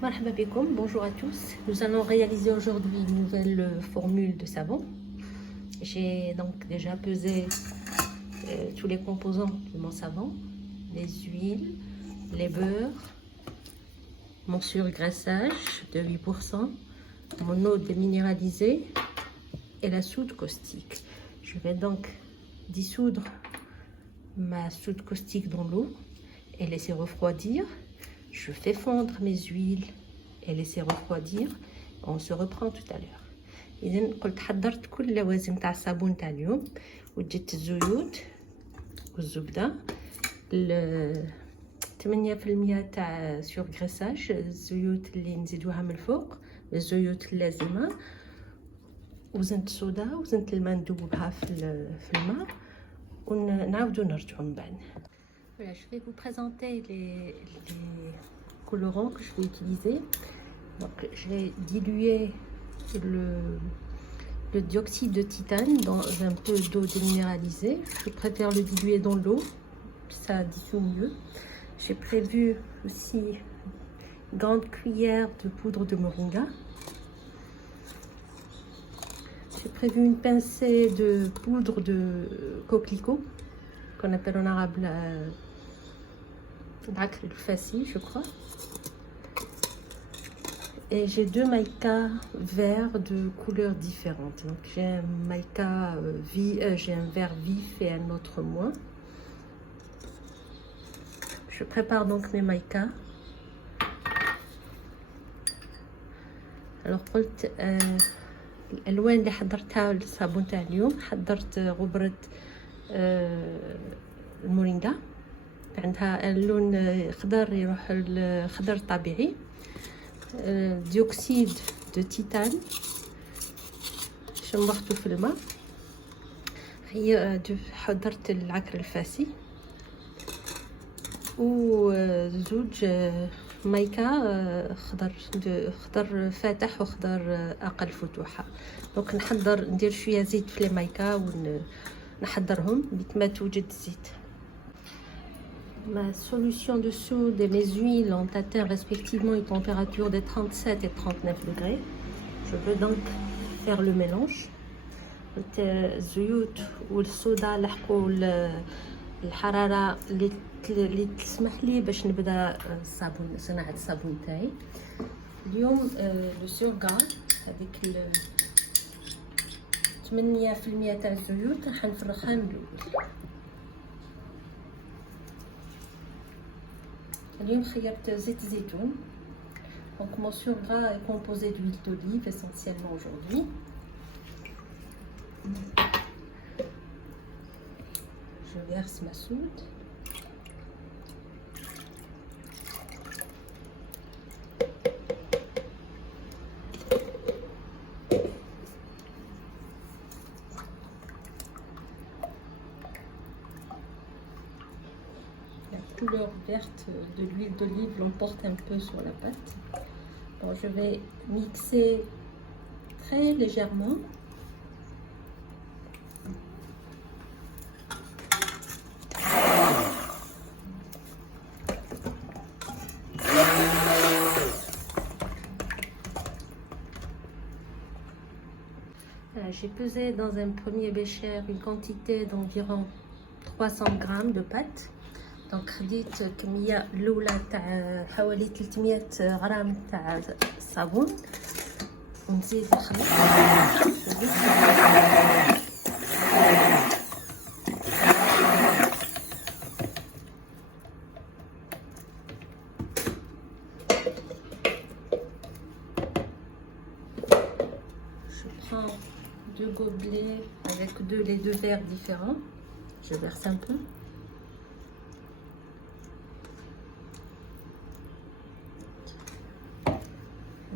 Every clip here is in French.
Marhaba bikoum, bonjour à tous. Nous allons réaliser aujourd'hui une nouvelle formule de savon. J'ai donc déjà pesé tous les composants de mon savon, les huiles, les beurres, mon surgraissage de 8%, mon eau déminéralisée et la soude caustique. Je vais donc dissoudre ma soude caustique dans l'eau et laisser refroidir. Je fais fondre mes huiles et laisser refroidir. On se reprend tout à l'heure. إذن قلت حضرت كل لوازم تاع الصابون تاع اليوم، وجدت الزيوت والزبدة، 8% تاع سورغريساج، الزيوت اللي نزيدوها من الفوق، الزيوت اللازمة، وزنت الصودا وزنت الماء ندوبها في الماء ونعاودو نرجعو من بعد. Voilà, je vais vous présenter les colorants que je vais utiliser. Donc, je vais diluer le dioxyde de titane dans un peu d'eau déminéralisée. Je préfère le diluer dans l'eau, ça dissout mieux. J'ai prévu aussi une grande cuillère de poudre de moringa. J'ai prévu une pincée de poudre de coquelicot, qu'on appelle en arabe l'acre du fassi, je crois. Et j'ai deux maïkas verts de couleurs différentes. Donc j'ai un maïka j'ai un vert vif et un autre moins. Je prépare donc mes maïkas. Alors قلت الالوان اللي حضرتها للصابون تاع اليوم، حضرت غبرة المورينغا، عندها اللون خضر يروح الخضر الطبيعي، ديوكسيد دو تيتان شمرته في الماء، هي حضرت العكر الفاسي، وزوج مايكا خضر فاتح وخضر اقل فتوحه. دونك ندير شويه زيت في المايكا ونحضرهم بكما توجد الزيت. Ma solution de soude et mes huiles ont atteint respectivement une température de 37 et 39 degrés. Je veux donc faire le mélange. الزيوت والصودا لحقوا الحرارة اللي تسمح لي باش نبدا صناعة الصابون تاعي. اليوم لو سورغا هذيك 8% تاع الزيوت راح نفرغها من الاول. اليوم خيرت زيت الزيتون. Donc mon surgras est composé d'huile d'olive essentiellement aujourd'hui. Je verse ma soude. La couleur verte de l'huile d'olive l'emporte un peu sur la pâte. Donc je vais mixer très légèrement. J'ai pesé dans un premier bécher une quantité d'environ 300 grammes de pâte. دونك خديت الكميه الاولى تاع حوالي 300 غرام تاع الصابون ونزيد نخلط. Je prends deux gobelets avec les deux verres différents. Je verse un peu.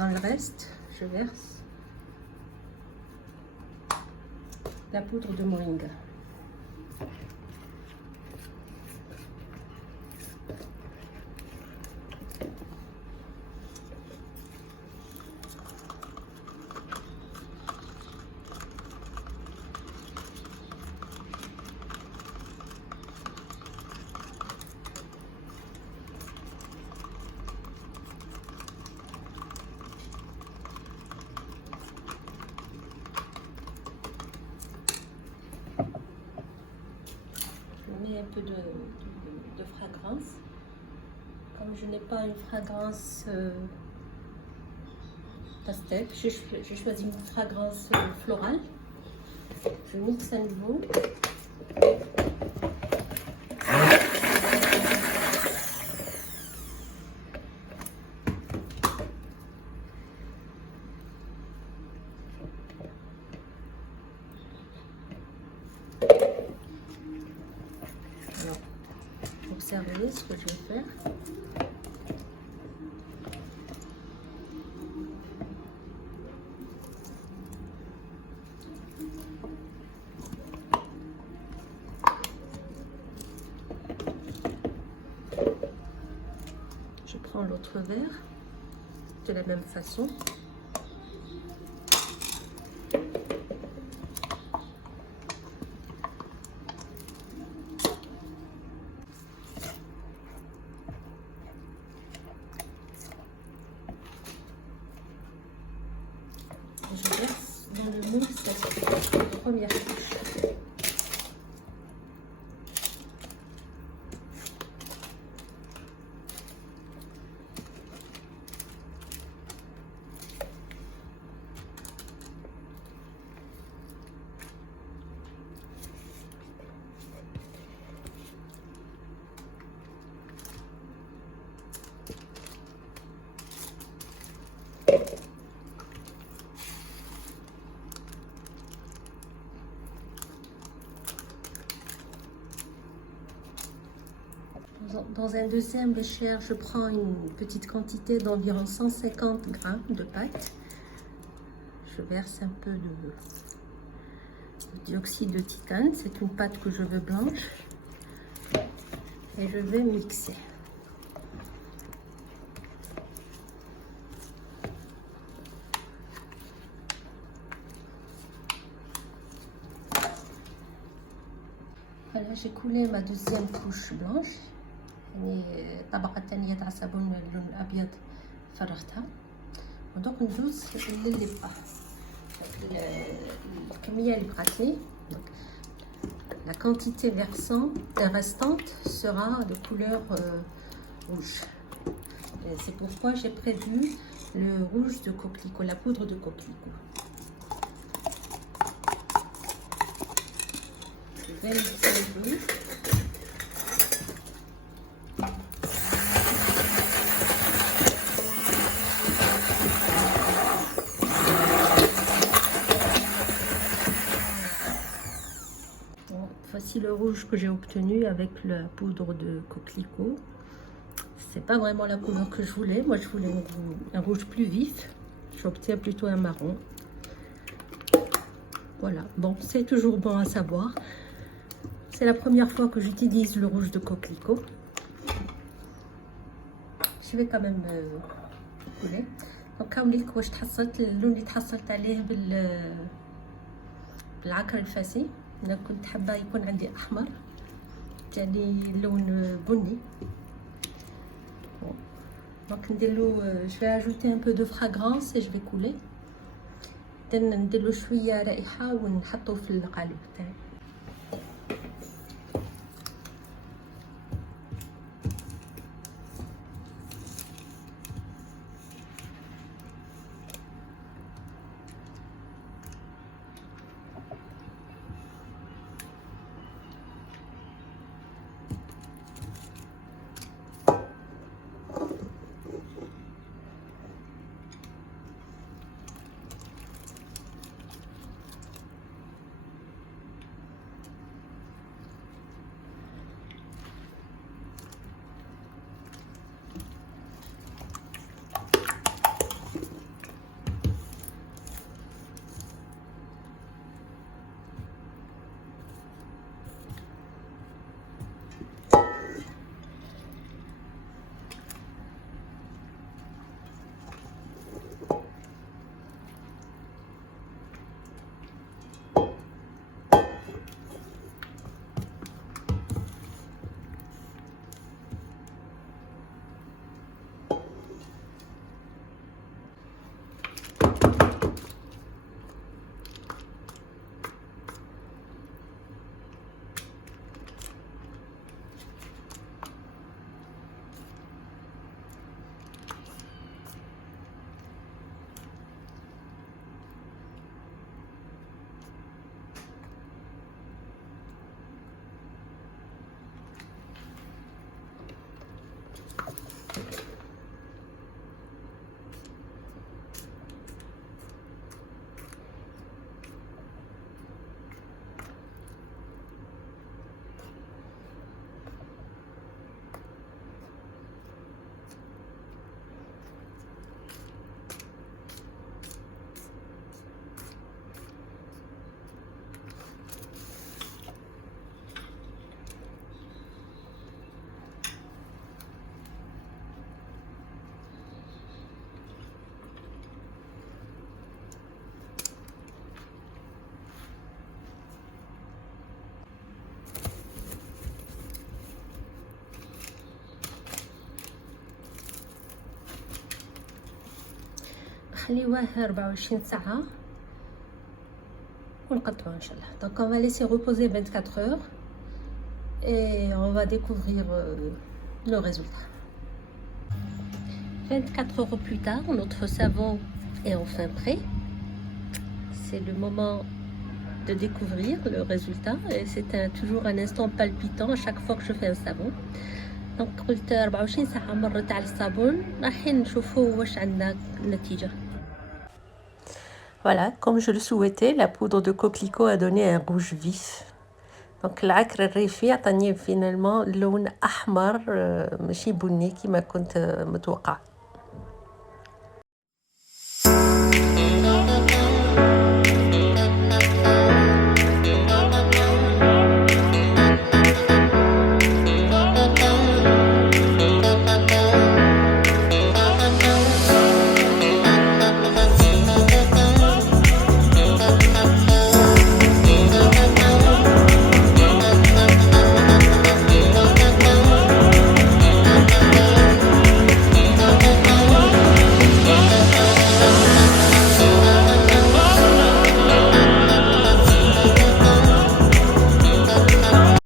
Dans le reste, je verse la poudre de moringa. de fragrance. Comme je n'ai pas une fragrance pastel, j'ai choisi une fragrance florale. Je mixe à nouveau. Alors, pour servir, ce que je vais faire, je prends l'autre verre de la même façon. Je verse dans le moule cette première couche. Dans un deuxième bécher, je prends une petite quantité d'environ 150 grammes de pâte. Je verse un peu de dioxyde de titane. C'est une pâte que je veux blanche. Et je vais mixer. Voilà, j'ai coulé ma deuxième couche blanche. طبقة ثانية تاع الصابون اللون الأبيض فرغتها ودوك ندوز اللي بقى الكمية اللي بقات لي. La quantité restante sera de couleur rouge. C'est pourquoi j'ai prévu le rouge de coquelicot, la poudre de coquelicot. Je vais mixer le rouge. Voici le rouge que j'ai obtenu avec la poudre de coquelicot. C'est pas vraiment la couleur que je voulais. Moi, je voulais un rouge plus vif. J'obtiens plutôt un marron. Voilà. Bon, c'est toujours bon à savoir. C'est la première fois que j'utilise le rouge de coquelicot. Je vais quand même couler. Donc, كاوليك واش تحصلت اللون اللي تحصلت عليه بالعكر الفاسي. أنا كنت حابة يكون عندي أحمر يعني لون بني. Donc نديرلو je vais ajouter un peu de fragrance et je vais couler. نديرلو شوية رائحة ونحطو في القالب تاعي. نخليوه 24 ساعة ونقطعوه ان شاء الله. Donc on va laisser reposer 24 heures et on va découvrir nos résultats. 24 heures plus tard, notre savon est enfin prêt. C'est le moment de découvrir le résultat et c'est toujours un instant palpitant à chaque fois que je fais un savon. Donc قلت 24 ساعة مرت على الصابون راح نشوفوا واش عندنا النتيجة. Voilà, comme je le souhaitais, la poudre de coquelicot a donné un rouge vif. Donc العكر الريفي عطاني finalement لون أحمر ماشي بني كما كنت متوقع.